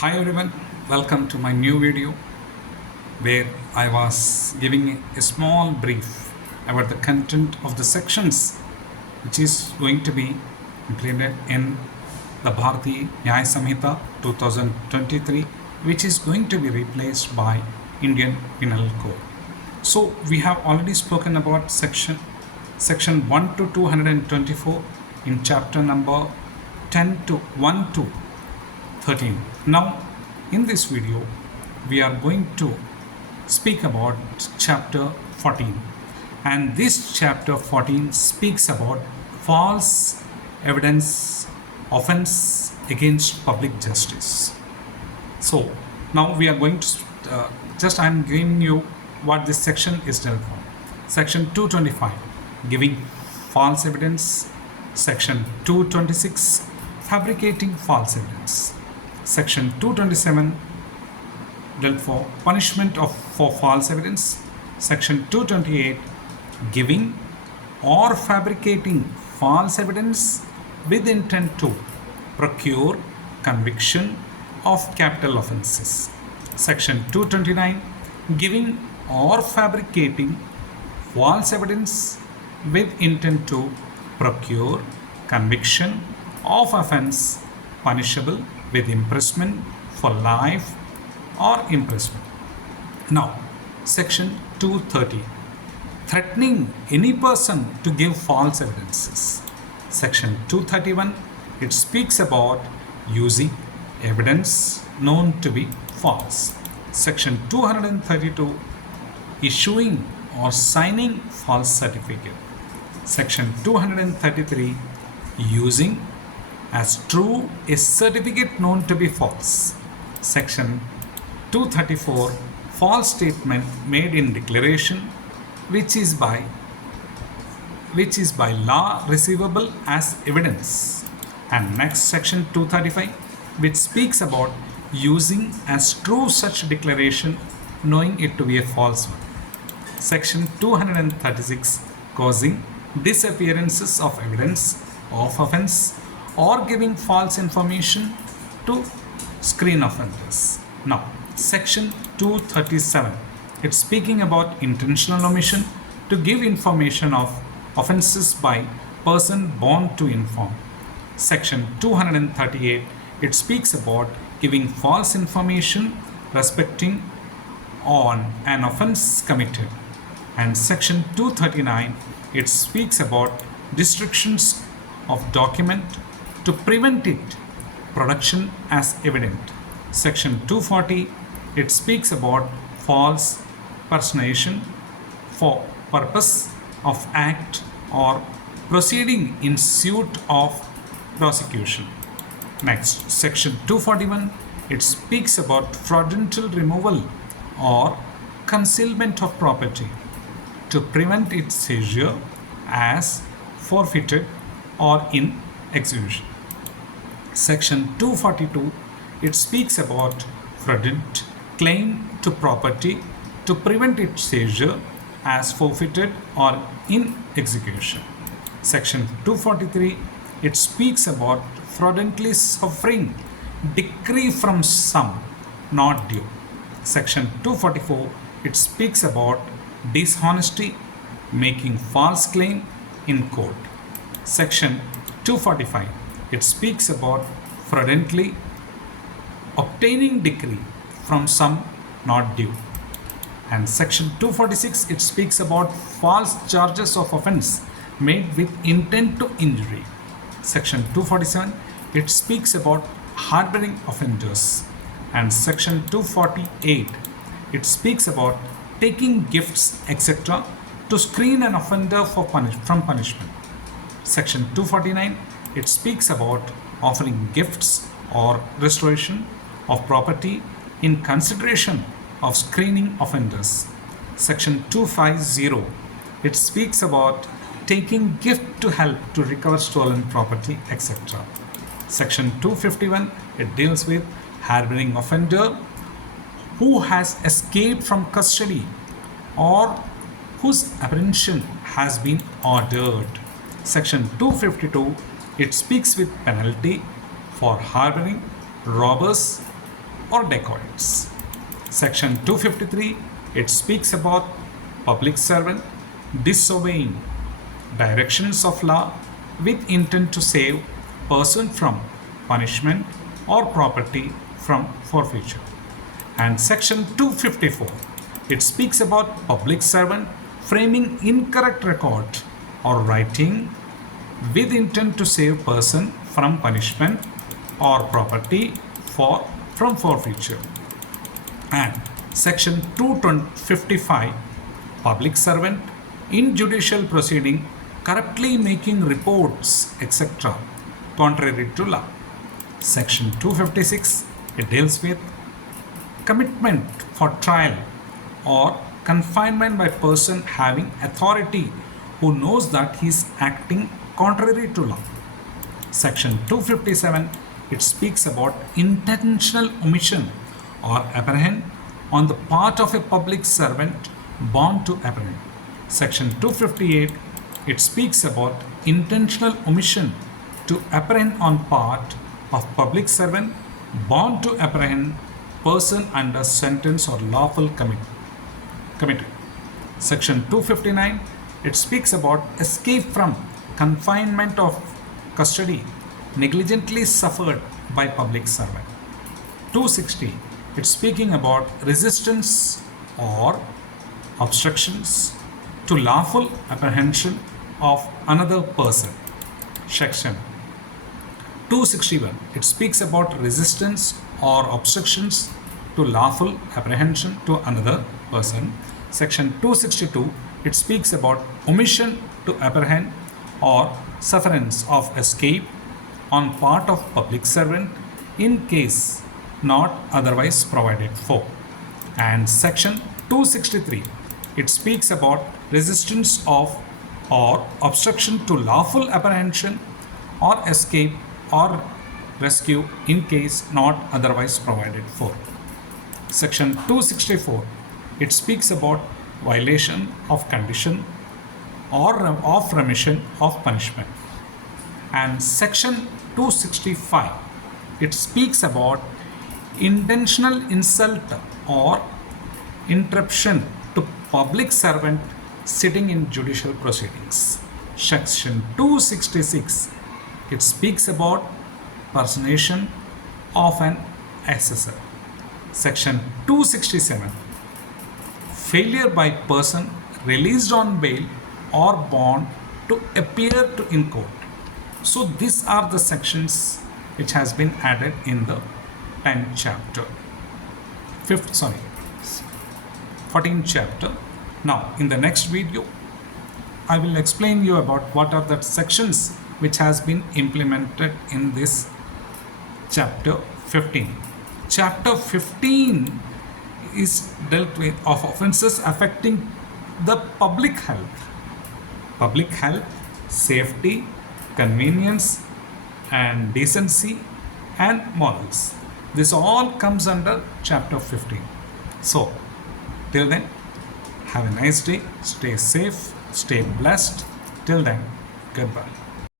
Hi everyone, welcome to my new video where I was giving a small brief about the content of the sections which is going to be implemented in the Bharatiya Nyaya Sanhita 2023, which is going to be replaced by Indian Penal Code. So we have already spoken about section 1 to 224 in chapter number 10 to 1 to 13. Now, in this video, we are going to speak about chapter 14. And this chapter 14 speaks about false evidence offense against public justice. So, now we are going to I am giving you what this section is dealt for. Section 225, giving false evidence. Section 226, fabricating false evidence. Section 227 dealt for punishment for false evidence. Section 228, giving or fabricating false evidence with intent to procure conviction of capital offences. Section 229, giving or fabricating false evidence with intent to procure conviction of offence punishable with imprisonment for life or imprisonment. Now, section 230, threatening any person to give false evidences. Section 231, it speaks about using evidence known to be false. Section 232, issuing or signing false certificate. Section 233, using as true a certificate known to be false. Section 234, false statement made in declaration which is by law receivable as evidence. And next, section 235, which speaks about using as true such declaration knowing it to be a false one. Section 236, causing disappearances of evidence of offence or giving false information to screen offenders. Now, section 237, it's speaking about intentional omission to give information of offences by person born to inform. Section 238, it speaks about giving false information respecting on an offence committed. And section 239, it speaks about destructions of document to prevent it production as evident. Section 240, it speaks about false personation for purpose of act or proceeding in suit of prosecution. Next, section 241, it speaks about fraudulent removal or concealment of property to prevent its seizure as forfeited or in execution. Section 242, it speaks about fraudulent claim to property to prevent its seizure as forfeited or in execution. Section 243, it speaks about fraudulently suffering decree from sum not due. Section 244, it speaks about dishonesty, making false claim in court. Section 245, it speaks about fraudulently obtaining decree from sum not due. And section 246, it speaks about false charges of offence made with intent to injury. Section 247, it speaks about harboring offenders. And section 248, it speaks about taking gifts, etc., to screen an offender from punishment. Section 249, it speaks about offering gifts or restoration of property in consideration of screening offenders. Section 250, it speaks about taking gift to help to recover stolen property, etc. Section 251, it deals with harboring offender who has escaped from custody or whose apprehension has been ordered. Section 252, it speaks with penalty for harboring robbers or dacoits. Section 253, it speaks about public servant disobeying directions of law with intent to save person from punishment or property from forfeiture. And section 254, it speaks about public servant framing incorrect record or writing with intent to save person from punishment or property from forfeiture. And section 255, public servant in judicial proceeding corruptly making reports etc contrary to law. Section 256, it deals with commitment for trial or confinement by person having authority who knows that he is acting contrary to law. Section 257, it speaks about intentional omission or apprehend on the part of a public servant bound to apprehend. Section 258, it speaks about intentional omission to apprehend on part of public servant bound to apprehend person under sentence or lawful committed. Section 259, it speaks about escape from confinement of custody negligently suffered by public servant. 260, it's speaking about resistance or obstructions to lawful apprehension of another person. Section 261, it speaks about resistance or obstructions to lawful apprehension to another person. Section 262, it speaks about omission to apprehend or sufferance of escape on part of public servant in case not otherwise provided for. And section 263, it speaks about resistance of or obstruction to lawful apprehension or escape or rescue in case not otherwise provided for. Section 264, it speaks about violation of condition or of remission of punishment. And section 265, it speaks about intentional insult or interruption to public servant sitting in judicial proceedings. Section 266, it speaks about personation of an assessor. Section 267, failure by person released on bail or bond to appear in court. So these are the sections which has been added in the 10th chapter. 14th chapter. Now in the next video I will explain you about what are the sections which has been implemented in this chapter 15. Chapter 15 is dealt with of offences affecting the public health, safety, convenience and decency and morals. This all comes under chapter 15. So till then, have a nice day, stay safe, stay blessed. Till then, goodbye.